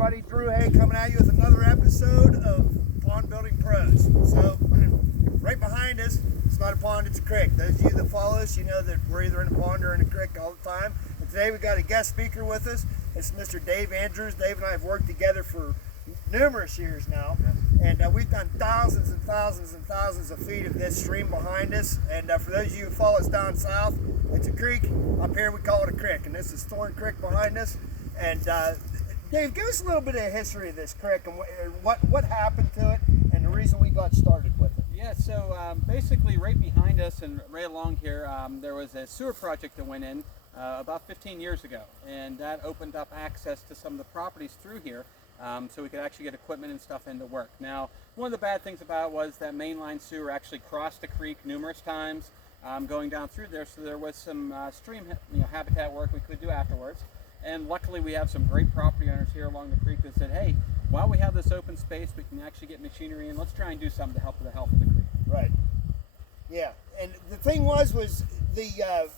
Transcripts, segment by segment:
everybody? Drew Hay coming at you with another episode of Pond Building Pros. So, right behind us, it's not a pond, it's a creek. Those of you that follow us, you know that we're either in a pond or in a creek all the time. And today we've got a guest speaker with us. It's Mr. Dave Andrews. Dave and I have worked together for numerous years now. And we've done thousands and thousands and thousands of feet of this stream behind us. And for those of you who follow us down south, it's a creek. Up here we call it a creek. And this is Thorn Creek behind us. And Dave, give us a little bit of history of this creek and what happened to it and the reason we got started with it. Yeah, so basically right behind us and right along here, there was a sewer project that went in about 15 years ago. And that opened up access to some of the properties through here. So we could actually get equipment and stuff into work. Now, one of the bad things about it was that mainline sewer actually crossed the creek numerous times going down through there, so there was some stream habitat work we could do afterwards. And luckily we have some great property owners here along the creek that said, hey, while we have this open space, we can actually get machinery in. Let's try and do something to help with the health of the creek. Right. Yeah, and the thing was the,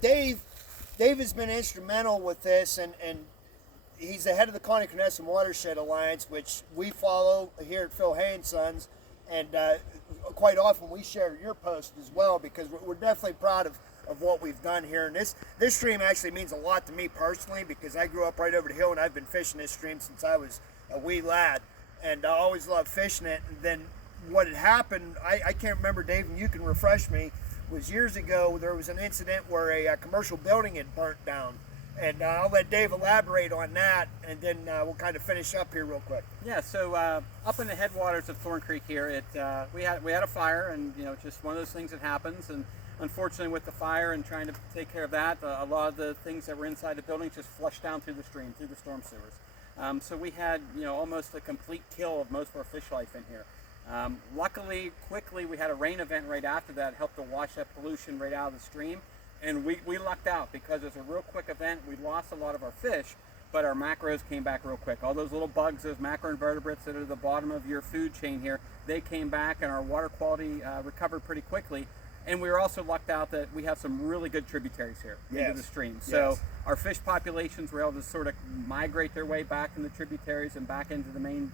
Dave has been instrumental with this, and he's the head of the Connie Kernessa Watershed Alliance, which we follow here at Phil Hay and Sons, and quite often we share your post as well because we're definitely proud of what we've done here. And this stream actually means a lot to me personally because I grew up right over the hill and I've been fishing this stream since I was a wee lad, and I always loved fishing it. And then what had happened, I can't remember, Dave, and you can refresh me, was years ago there was an incident where a commercial building had burnt down. And I'll let Dave elaborate on that, and then we'll kind of finish up here real quick. Yeah, so up in the headwaters of Thorn Creek here, we had a fire, and just one of those things that happens. And unfortunately, with the fire and trying to take care of that, a lot of the things that were inside the building just flushed down through the stream, through the storm sewers. So we had almost a complete kill of most of our fish life in here. Luckily, quickly, we had a rain event right after that, helped to wash that pollution right out of the stream. And we lucked out because it's a real quick event. We lost a lot of our fish, but our macros came back real quick. All those little bugs, those macroinvertebrates that are the bottom of your food chain here, they came back, and our water quality recovered pretty quickly. And we were also lucked out that we have some really good tributaries here into the stream. So our fish populations were able to sort of migrate their way back in the tributaries and back into the main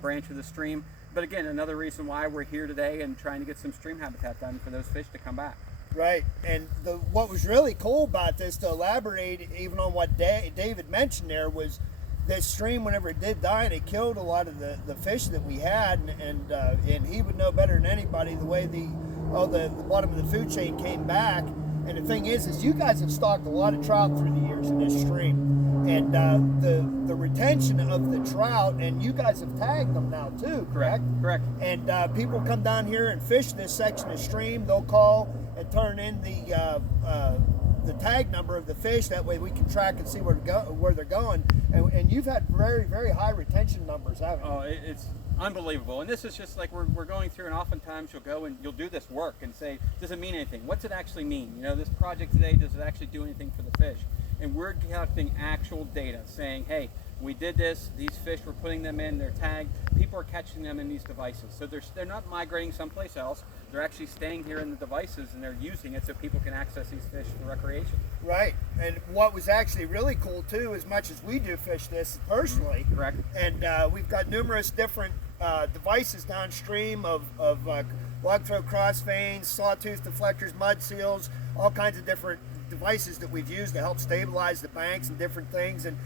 branch of the stream. But again, another reason why we're here today and trying to get some stream habitat done for those fish to come back. Right, and what was really cool about this, to elaborate even on what David mentioned there, was this stream, whenever it did die, and it killed a lot of the fish that we had, and he would know better than anybody the way the bottom of the food chain came back. And the thing is you guys have stocked a lot of trout through the years in this stream, and the retention of the trout, and you guys have tagged them now too, correct? Correct. And people come down here and fish this section of stream. They'll call and turn in the tag number of the fish. That way we can track and see where they're going. And you've had very, very high retention numbers, haven't you? Oh, it's unbelievable. And this is just like we're going through, and oftentimes you'll go and you'll do this work and say, does it mean anything? What's it actually mean? This project today, does it actually do anything for the fish? And we're collecting actual data saying, hey, we did this, these fish, we're putting them in, they're tagged, people are catching them in these devices. So they're not migrating someplace else, they're actually staying here in the devices, and they're using it so people can access these fish for recreation. Right, and what was actually really cool too, as much as we do fish this personally, correct, and we've got numerous different devices downstream of log throat cross veins, sawtooth deflectors, mud seals, all kinds of different devices that we've used to help stabilize the banks and different things. And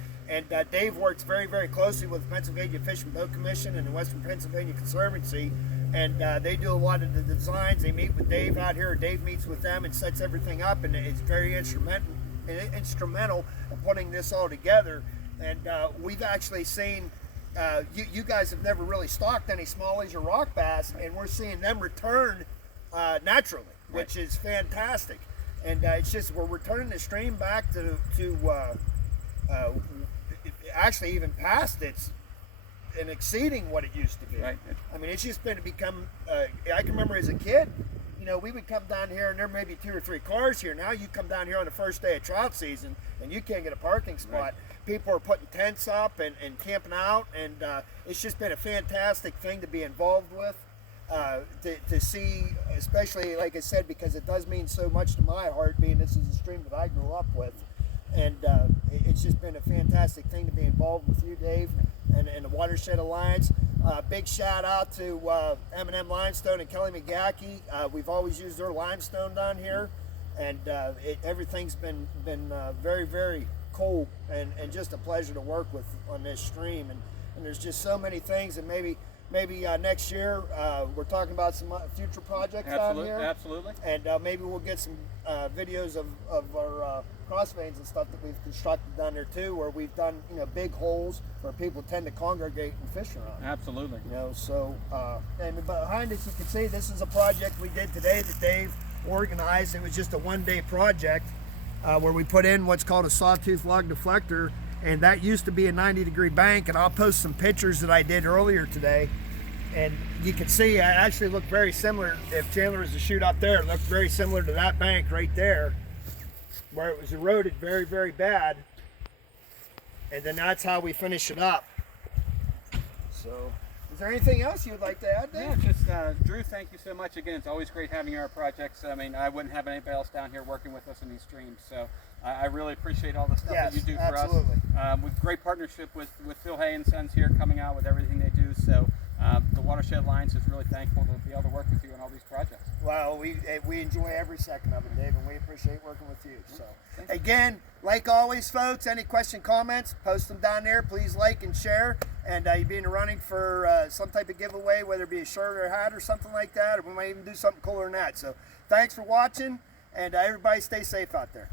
Dave works very, very closely with the Pennsylvania Fish and Boat Commission and the Western Pennsylvania Conservancy, and they do a lot of the designs. They meet with Dave out here, Dave meets with them and sets everything up, and it's very instrumental in putting this all together. And we've actually seen, you guys have never really stocked any smallies or rock bass, and we're seeing them return naturally, which is fantastic. And it's just, we're returning the stream back to actually even past its and exceeding what it used to be. Right. I mean, it's just become. I can remember as a kid, we would come down here and there may be 2 or 3 cars here. Now you come down here on the first day of trout season and you can't get a parking spot. Right. People are putting tents up and camping out, and it's just been a fantastic thing to be involved with. To see, especially like I said, because it does mean so much to my heart, being this is a stream that I grew up with, and it's just been a fantastic thing to be involved with you, Dave, and the Watershed Alliance. Big shout out to M&M Limestone and Kelly McGackey. We've always used their limestone down here, and everything's been very, very cool and just a pleasure to work with on this stream. And there's just so many things, and maybe next year we're talking about some future projects down here. Absolutely. And maybe we'll get some videos of our cross veins and stuff that we've constructed down there too, where we've done big holes where people tend to congregate and fish around. Absolutely. So and behind us you can see this is a project we did today that Dave organized. It was just a one-day project where we put in what's called a sawtooth log deflector, and that used to be a 90-degree bank, and I'll post some pictures that I did earlier today. And you can see it actually looked very similar. If Chandler was to shoot up there, it looked very similar to that bank right there, where it was eroded very, very bad. And then that's how we finish it up. So, is there anything else you'd like to add, Dave? Yeah, just Drew, thank you so much. Again, it's always great having you on our projects. I mean, I wouldn't have anybody else down here working with us in these streams. So I really appreciate all the stuff that you do for absolutely. us. With great partnership with Phil Hay and Sons here coming out with everything they do. So the Watershed Alliance is really thankful to be able to work with you on all these projects. Well, we enjoy every second of it, Dave, and we appreciate working with you. So, again, like always, folks, any question, comments, post them down there. Please like and share. And you'll be in the running for some type of giveaway, whether it be a shirt or a hat or something like that, or we might even do something cooler than that. So, thanks for watching, and everybody stay safe out there.